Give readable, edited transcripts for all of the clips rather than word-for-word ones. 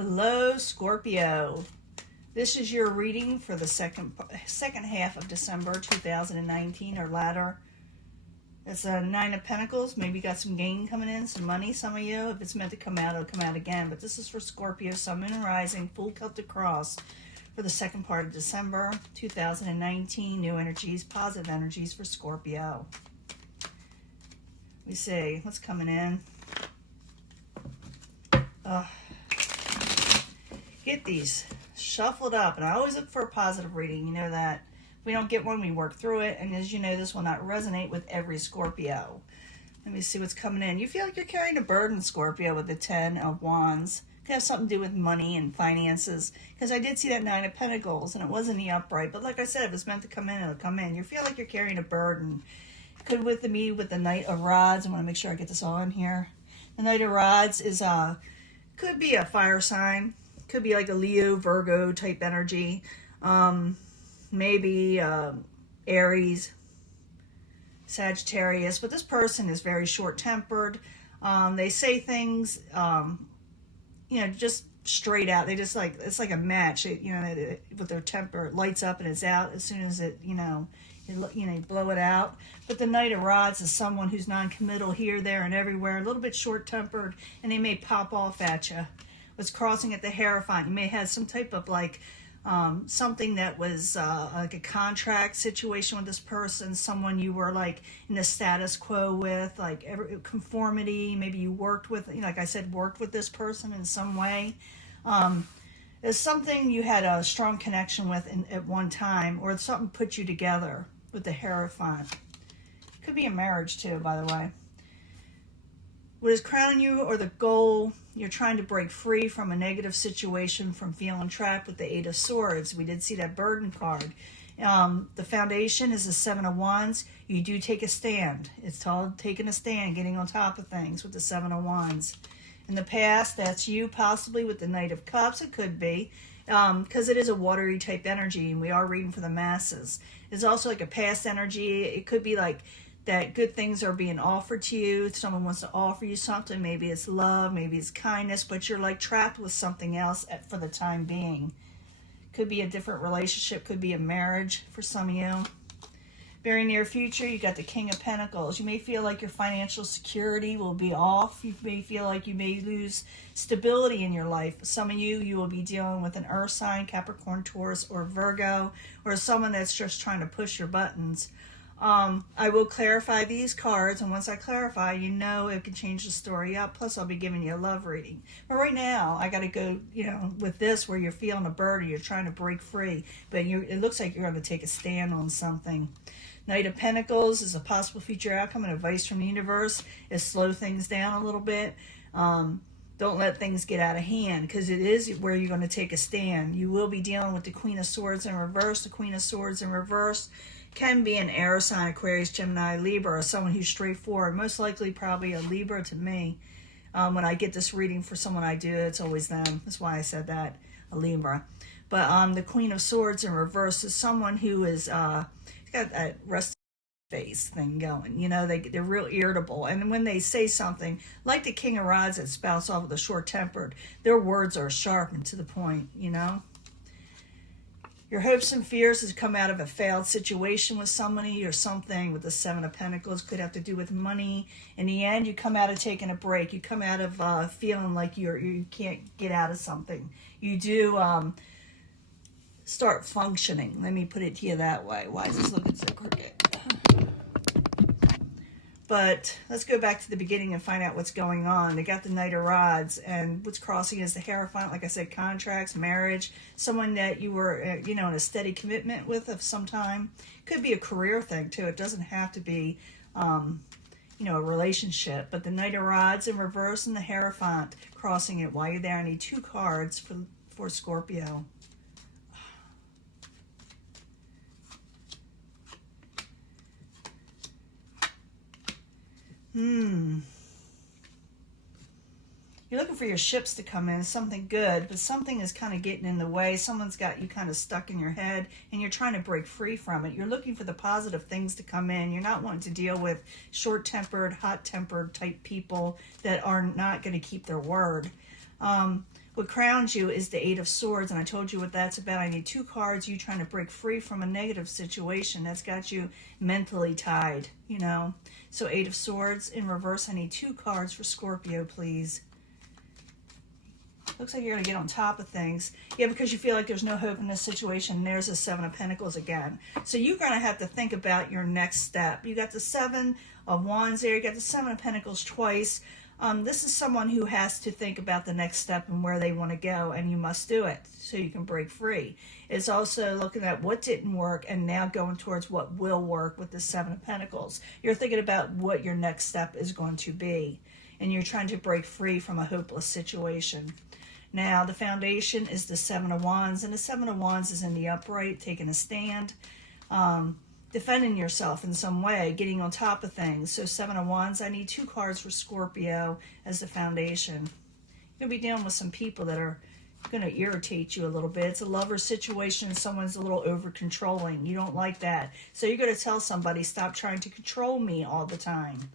Hello, Scorpio. This is your reading for the second half of December 2019 or latter. It's a Nine of Pentacles. Maybe you got some gain coming in, some money, some of you. If it's meant to come out, it'll come out again. But this is for Scorpio, Sun, Moon, and Rising, full Celtic cross for the second part of December 2019. New energies, positive energies for Scorpio. We see what's coming in. Get these shuffled up, and I always look for a positive reading. You know that. If we don't get one, we work through it, and as you know, this will not resonate with every Scorpio. Let me see what's coming in. You feel like you're carrying a burden, Scorpio, with the 10 of Wands. It could have something to do with money and finances, because I did see that 9 of Pentacles, and it was in the upright, but like I said, if it's meant to come in, it'll come in. You feel like you're carrying a burden. Could with the Knight of Rods. I want to make sure I get this all in here. The Knight of Rods is could be a fire sign. Could be like a Leo, Virgo type energy. Maybe Aries, Sagittarius. But this person is very short-tempered. They say things, just straight out. They just it's like a match. With their temper, it lights up and it's out as soon as it, you blow it out. But the Knight of Rods is someone who's non-committal here, there, and everywhere. A little bit short-tempered, and they may pop off at you. Was crossing at the Hierophant. You may have some type of something that was like a contract situation with this person, someone you were in the status quo with, conformity. Maybe you worked with, like I said, worked with this person in some way. It's something you had a strong connection with at one time, or something put you together with the Hierophant. Could be a marriage too, by the way. What is crowning you, or the goal, you're trying to break free from a negative situation, from feeling trapped with the 8 of Swords. We did see that burden card. The foundation is the 7 of Wands. You do take a stand. It's called taking a stand, getting on top of things with the 7 of Wands. In the past, that's you, possibly with the Knight of Cups. It could be, because it is a watery type energy, and we are reading for the masses. It's also like a past energy. It could be like that good things are being offered to you. Someone wants to offer you something. Maybe it's love, maybe it's kindness, but you're trapped with something else for the time being. Could be a different relationship, could be a marriage for some of you. Very near future, you got the King of Pentacles. You may feel like your financial security will be off. You may feel like you may lose stability in your life. Some of you will be dealing with an earth sign, Capricorn, Taurus, or Virgo, or someone that's just trying to push your buttons. I will clarify these cards, and once I clarify, it can change the story up. Plus, I'll be giving you a love reading. But right now, I got to go, with this, where you're feeling a burden, you're trying to break free, but it looks like you're going to take a stand on something. Knight of Pentacles is a possible future outcome, and advice from the universe is slow things down a little bit. Don't let things get out of hand, because it is where you're going to take a stand. You will be dealing with the Queen of Swords in reverse. The Queen of Swords in reverse can be an air sign, Aquarius, Gemini, Libra, or someone who's straightforward. Most likely probably a Libra to me. When I get this reading for someone I do, it's always them. That's why I said that, a Libra. But the Queen of Swords in reverse is someone who is got that resting face thing going. They're real irritable. And when they say something, like the King of Rods that spouts off with a short-tempered, their words are sharp and to the point, Your hopes and fears has come out of a failed situation with somebody or something. With the 7 of Pentacles, could have to do with money. In the end, you come out of taking a break. You come out of feeling like you can't get out of something. You do start functioning. Let me put it to you that way. Why is this looking so crooked? But let's go back to the beginning and find out what's going on. They got the Knight of Rods, and what's crossing is the Hierophant. Like I said, contracts, marriage, someone that you were, in a steady commitment with of some time. Could be a career thing, too. It doesn't have to be, a relationship. But the Knight of Rods in reverse and the Hierophant crossing it. While you're there, I need 2 cards for Scorpio. You're looking for your ships to come in, something good, but something is kind of getting in the way. Someone's got you kind of stuck in your head, and you're trying to break free from it. You're looking for the positive things to come in. You're not wanting to deal with short-tempered, hot-tempered type people that are not going to keep their word. What crowns you is the Eight of Swords, and I told you what that's about. I need 2 cards, you trying to break free from a negative situation that's got you mentally tied, you know. So Eight of Swords in reverse, I need 2 cards for Scorpio, please. Looks like you're going to get on top of things. Yeah, because you feel like there's no hope in this situation. There's the Seven of Pentacles again. So you're going to have to think about your next step. You got the Seven of Wands there. You got the Seven of Pentacles twice. This is someone who has to think about the next step and where they want to go, and you must do it so you can break free. It's also looking at what didn't work and now going towards what will work with the Seven of Pentacles. You're thinking about what your next step is going to be, and you're trying to break free from a hopeless situation. Now, the foundation is the Seven of Wands, and the Seven of Wands is in the upright, taking a stand, defending yourself in some way, getting on top of things. So Seven of Wands, I need 2 cards for Scorpio as the foundation. You're going to be dealing with some people that are going to irritate you a little bit. It's a lover situation. Someone's a little over-controlling. You don't like that. So you're going to tell somebody, stop trying to control me all the time.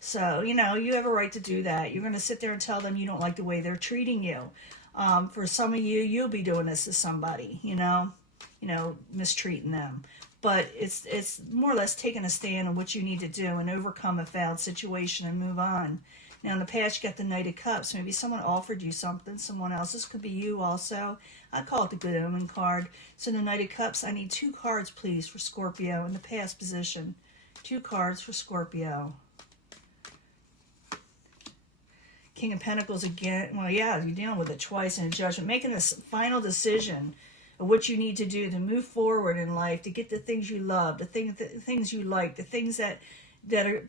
So, you know, you have a right to do that. You're going to sit there and tell them you don't like the way they're treating you. For some of you, you'll be doing this to somebody, you know, mistreating them. But it's more or less taking a stand on what you need to do and overcome a failed situation and move on. Now, in the past, you got the Knight of Cups. Maybe someone offered you something, someone else. This could be you also. I call it the Good Omen card. So the Knight of Cups, I need 2 cards, please, for Scorpio in the past position. 2 cards for Scorpio. King of Pentacles again. Well, yeah, you're dealing with it twice in a judgment. Making a final decision of what you need to do to move forward in life, to get the things you love, the things you like, the things that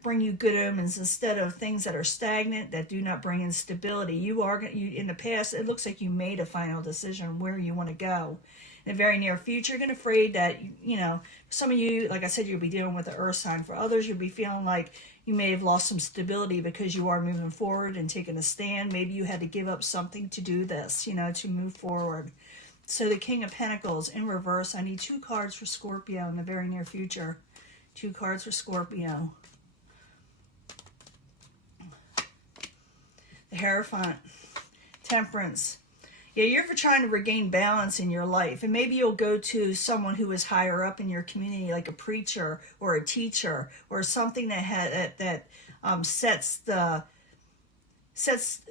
bring you good omens instead of things that are stagnant, that do not bring in stability. You in the past, it looks like you made a final decision where you want to go. In the very near future, you're getting afraid that, you know, some of you, like I said, you'll be dealing with the earth sign. For others, you'll be feeling like you may have lost some stability because you are moving forward and taking a stand. Maybe you had to give up something to do this, you know, to move forward. So the King of Pentacles in reverse, I need 2 cards for Scorpio in the very near future. 2 cards for Scorpio. The Hierophant, Temperance. Yeah, you're trying to regain balance in your life. And maybe you'll go to someone who is higher up in your community, like a preacher or a teacher or something that sets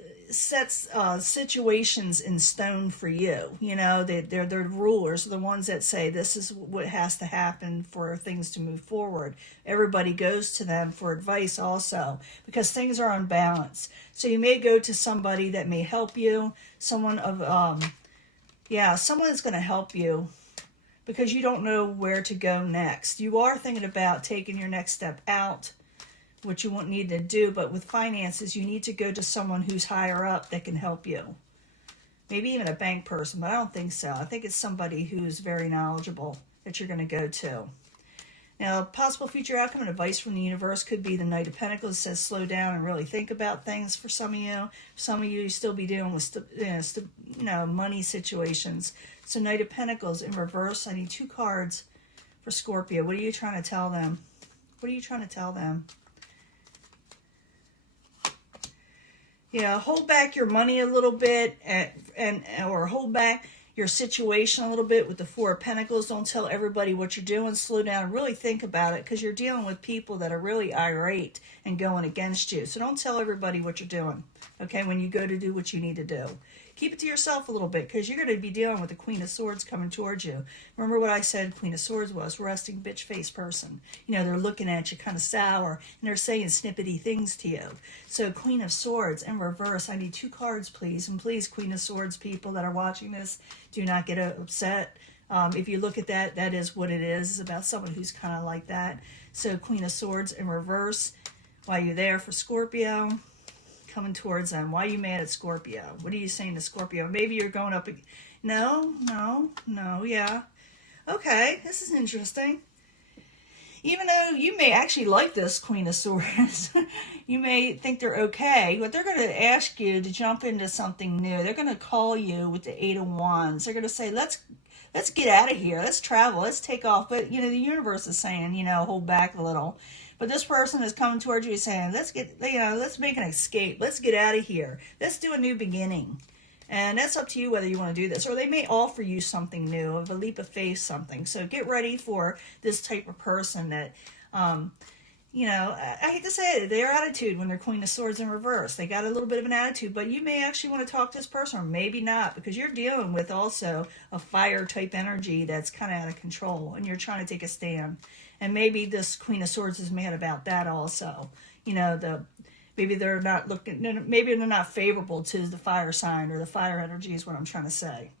situations in stone for you. You know, they're rulers, the ones that say this is what has to happen for things to move forward. Everybody goes to them for advice also because things are unbalanced. So you may go to somebody that may help you, someone that's going to help you because you don't know where to go next. You are thinking about taking your next step out, what you won't need to do, but with finances, you need to go to someone who's higher up that can help you. Maybe even a bank person, but I don't think so. I think it's somebody who's very knowledgeable that you're going to go to. Now, possible future outcome and advice from the universe could be the Knight of Pentacles. It says slow down and really think about things for some of you. Some of you still be dealing with money situations. So Knight of Pentacles in reverse. I need 2 cards for Scorpio. What are you trying to tell them? What are you trying to tell them? Yeah, hold back your money a little bit or hold back your situation a little bit with the Four of Pentacles. Don't tell everybody what you're doing. Slow down and really think about it because you're dealing with people that are really irate and going against you. So don't tell everybody what you're doing, okay, when you go to do what you need to do. Keep it to yourself a little bit because you're going to be dealing with the Queen of Swords coming towards you. Remember what I said Queen of Swords was? Resting bitch face person. You know, they're looking at you kind of sour and they're saying snippety things to you. So Queen of Swords in reverse. I need 2 cards, please. And please, Queen of Swords people that are watching this, do not get upset. If you look at that, that is what it is. It's about someone who's kind of like that. So Queen of Swords in reverse. While you're there for Scorpio, coming towards them. Why are you mad at Scorpio? What are you saying to Scorpio? Maybe you're going up. No, yeah. Okay, this is interesting. Even though you may actually like this Queen of Swords, you may think they're okay, but they're going to ask you to jump into something new. They're going to call you with the 8 of Wands. They're going to say, let's get out of here. Let's travel. Let's take off. But, you know, the universe is saying, hold back a little. But this person is coming towards you saying, let's make an escape. Let's get out of here. Let's do a new beginning. And that's up to you whether you want to do this. Or they may offer you something new, of a leap of faith something. So get ready for this type of person that, you know, I hate to say it, their attitude when they're Queen of Swords in reverse. They got a little bit of an attitude, but you may actually want to talk to this person, or maybe not, because you're dealing with also a fire type energy that's kind of out of control, and you're trying to take a stand. And maybe this Queen of Swords is mad about that also. You know, maybe they're not maybe they're not favorable to the fire sign, or the fire energy is what I'm trying to say.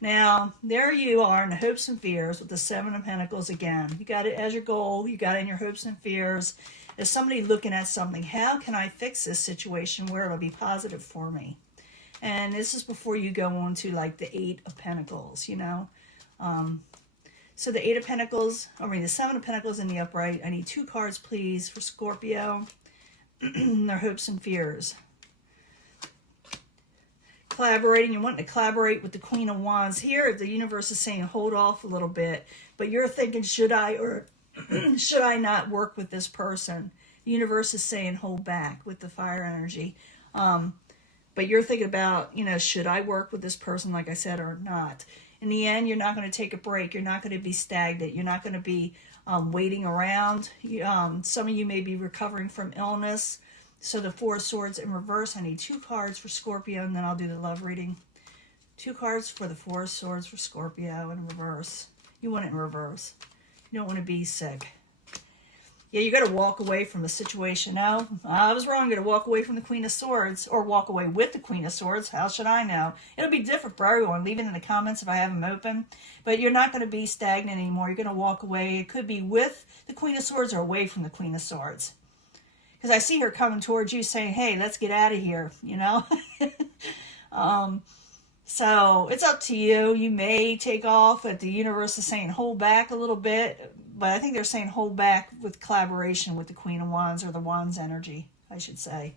Now, there you are in the hopes and fears with the Seven of Pentacles again. You got it as your goal. You got it in your hopes and fears. Is somebody looking at something? How can I fix this situation where it'll be positive for me? And this is before you go on to like the Eight of Pentacles, you know. So the Eight of Pentacles, the Seven of Pentacles in the upright. I need 2 cards, please, for Scorpio. Their hopes and fears. Collaborating, you're wanting to collaborate with the Queen of Wands. Here, the universe is saying hold off a little bit, but you're thinking, should I or should I not work with this person? The universe is saying hold back with the fire energy. But you're thinking about, you know, should I work with this person, like I said, or not? In the end, you're not going to take a break. You're not going to be stagnant. You're not going to be waiting around. Some of you may be recovering from illness. So the Four of Swords in reverse. I need 2 cards for Scorpio, and then I'll do the love reading. 2 cards for the Four of Swords for Scorpio in reverse. You want it in reverse. You don't want to be sick. Yeah, you got to walk away from the situation. No, I was wrong. You got to walk away from the Queen of Swords, or walk away with the Queen of Swords. How should I know? It'll be different for everyone. Leave it in the comments if I have them open. But you're not going to be stagnant anymore. You're going to walk away. It could be with the Queen of Swords or away from the Queen of Swords. Because I see her coming towards you saying, hey, let's get out of here, you know. So it's up to you. You may take off, but the universe is saying hold back a little bit. But I think they're saying hold back with collaboration with the Queen of Wands, or the Wands energy, I should say.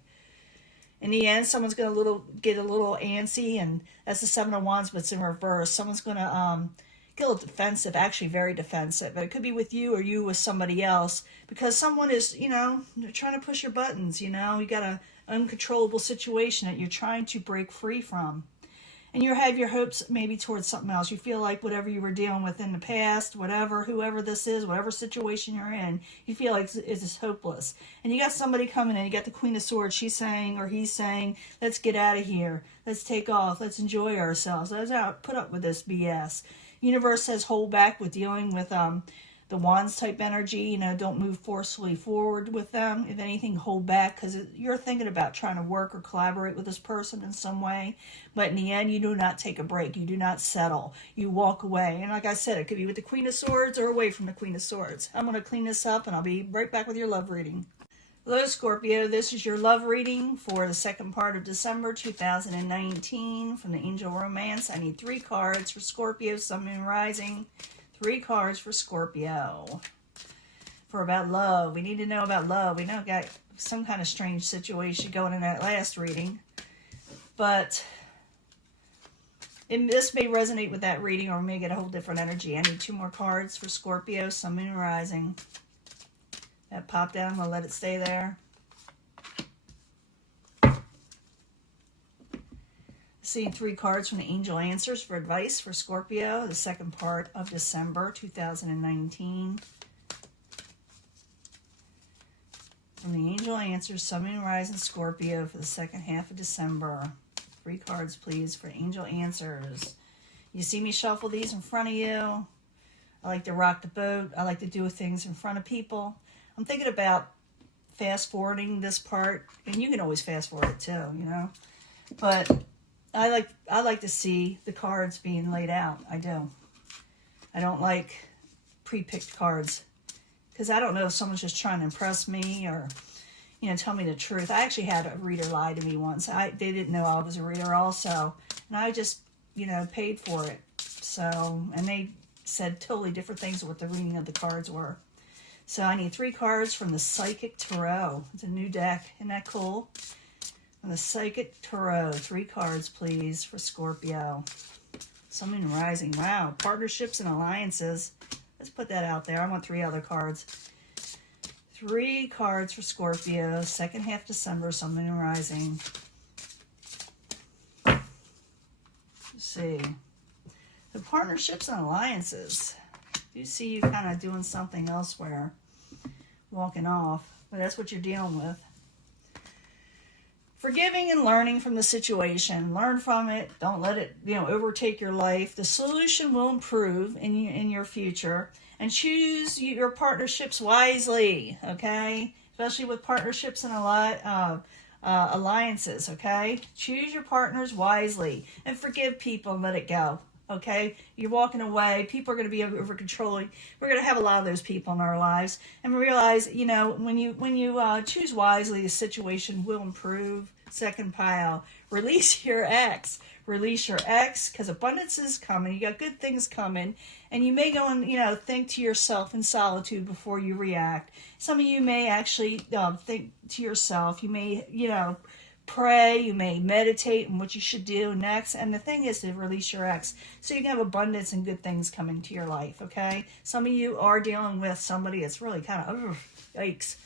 In the end, someone's going to get a little antsy, and that's the Seven of Wands, but it's in reverse. Someone's going to get a little defensive, actually very defensive. But it could be with you, or you with somebody else, because someone is, you know, trying to push your buttons, you know. You got an uncontrollable situation that you're trying to break free from. And you have your hopes maybe towards something else. You feel like whatever you were dealing with in the past, whatever, whoever this is, whatever situation you're in, you feel like it's hopeless. And you got somebody coming in, you got the Queen of Swords, she's saying, or he's saying, let's get out of here. Let's take off. Let's enjoy ourselves. Let's not put up with this BS. Universe says hold back with dealing with the Wands type energy. You know, don't move forcefully forward with them. If anything, hold back, because you're thinking about trying to work or collaborate with this person in some way. But in the end, you do not take a break. You do not settle. You walk away. And like I said, it could be with the Queen of Swords or away from the Queen of Swords. I'm going to clean this up, and I'll be right back with your love reading. Hello, Scorpio. This is your love reading for the second part of December 2019 from the Angel Romance. I need 3 cards for Scorpio, Sun, Moon, Rising. 3 cards for Scorpio. For about love. We need to know about love. We know got some kind of strange situation going in that last reading. But this may resonate with that reading, or we may get a whole different energy. I need 2 more cards for Scorpio, Sun, Moon, Rising. That popped down. I'm going to let it stay there. See 3 cards from the Angel Answers for advice for Scorpio, the second part of December 2019. From the Angel Answers, Sun, Moon, Rising, Scorpio for the second half of December. 3 cards, please, for Angel Answers. You see me shuffle these in front of you. I like to rock the boat. I like to do things in front of people. I'm thinking about fast forwarding this part, and you can always fast forward it too, you know. But I like to see the cards being laid out. I do. I don't like pre-picked cards, because I don't know if someone's just trying to impress me or, you know, tell me the truth. I actually had a reader lie to me once. They didn't know I was a reader also, and I just, you know, paid for it. So, and they said totally different things what the reading of the cards were. So I need 3 cards from the Psychic Tarot. It's a new deck. Isn't that cool? From the Psychic Tarot, 3 cards, please, for Scorpio. Sun, Moon, Rising. Wow, partnerships and alliances. Let's put that out there. I want 3 other cards. 3 cards for Scorpio, second half December, Sun, Moon, Rising. Let's see. The partnerships and alliances. You see you kind of doing something elsewhere, walking off, but that's what you're dealing with. Forgiving and learning from the situation. Learn from it. Don't let it, overtake your life. The solution will improve in your future. And choose your partnerships wisely, okay? Especially with partnerships and alliances, okay? Choose your partners wisely and forgive people and let it go, okay? You're walking away. People are going to be over controlling. We're going to have a lot of those people in our lives, and realize, when you choose wisely, the situation will improve. Second pile, release your ex. Release your ex, because abundance is coming. You got good things coming, and you may go and think to yourself in solitude before you react. Some of you may actually think to yourself. You may pray. You may meditate on what you should do next. And the thing is to release your ex, so you can have abundance and good things coming to your life. Okay. Some of you are dealing with somebody that's really kind of yikes.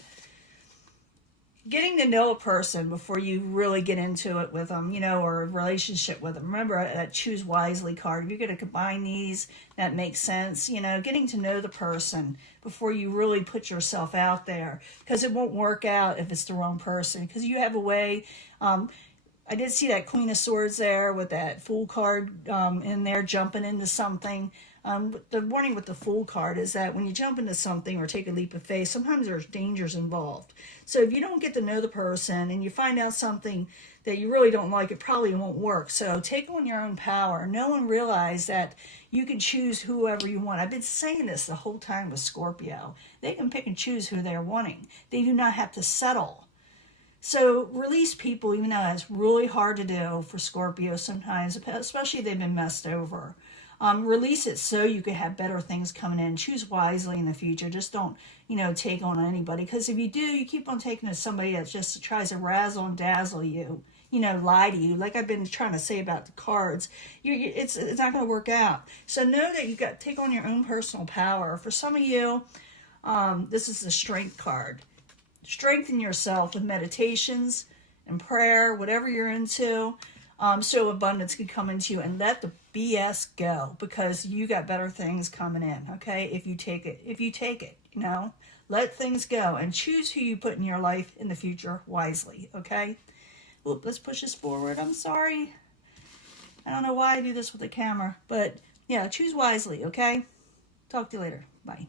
Getting to know a person before you really get into it with them, or a relationship with them. Remember that choose wisely card. If you're going to combine these, that makes sense. Getting to know the person before you really put yourself out there, because it won't work out if it's the wrong person, because you have a way. I did see that Queen of Swords there with that Fool card in there, jumping into something. The warning with the Fool card is that when you jump into something or take a leap of faith, sometimes there's dangers involved. So if you don't get to know the person and you find out something that you really don't like, it probably won't work. So take on your own power. Know and realize that you can choose whoever you want. I've been saying this the whole time with Scorpio. They can pick and choose who they're wanting. They do not have to settle. So release people, even though it's really hard to do for Scorpio sometimes, especially if they've been messed over. Release it so you can have better things coming in. Choose wisely in the future. Just don't, take on anybody. Because if you do, you keep on taking to somebody that just tries to razzle and dazzle you, lie to you. Like I've been trying to say about the cards, it's not going to work out. So know that you got to take on your own personal power. For some of you, this is the Strength card. Strengthen yourself with meditations and prayer, whatever you're into. So abundance can come into you, and let the BS go, because you got better things coming in. Okay. If you take it, let things go and choose who you put in your life in the future wisely. Okay. Oop, let's push this forward. I'm sorry. I don't know why I do this with the camera, but yeah, choose wisely. Okay. Talk to you later. Bye.